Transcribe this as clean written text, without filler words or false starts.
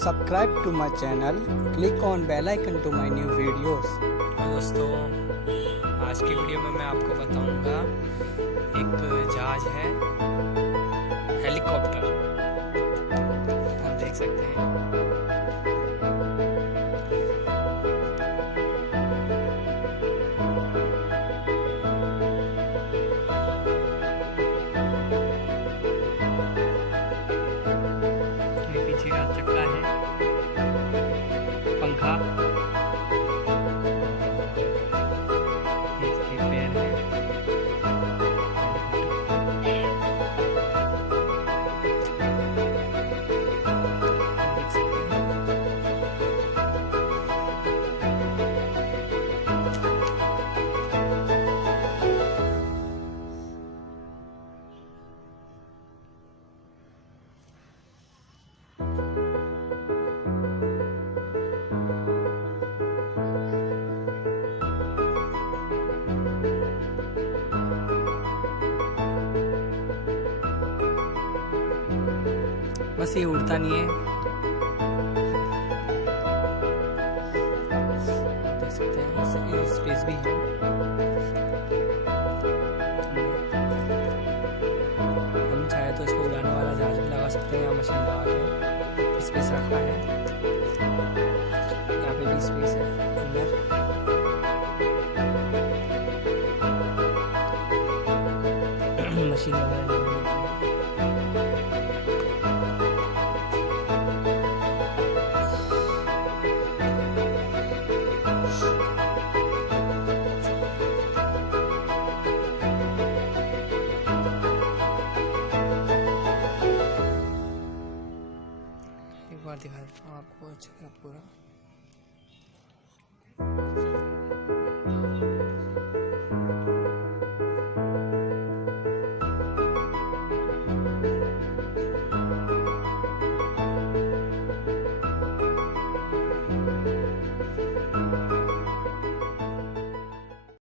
Subscribe to my channel, click on bell icon to my new videos. दोस्तों, आज की video में मैं आपको बताऊंगा एक जहाज है, हेलीकॉप्टर। आप देख सकते हैं। ये पीछे का चक्का है, पंखा, इसके पैर हैं। देख सकते हैं। बस ये उड़ता नहीं है। देख सकते हैं, स्पेस भी है। हम चाहे तो इसको उड़ाने वाला जहाज भी लगा सकते हैं या मशीन लगा के स्पेस रखा है। यहाँ पे भी स्पेस है अंदर। मशीन वगैरह लगाने के लिए। एक बार दिखा देता हूँ आपको अच्छे से पूरा।